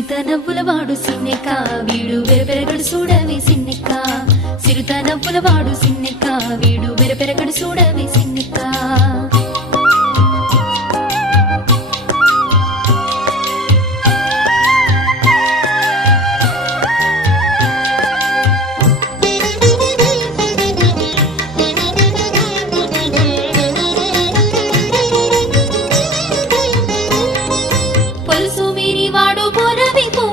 సిరుత నవ్వుల వాడు సిన్నెక్క వీడు వెరపెరగడు చూడవే సిన్నెక్క సిరుత నవ్వుల వాడు సిన్నెక్క వీడు వెరపెరగడు చూడవే సిన్నెక్క పొలుసు మీరి వాడు పొరవిపు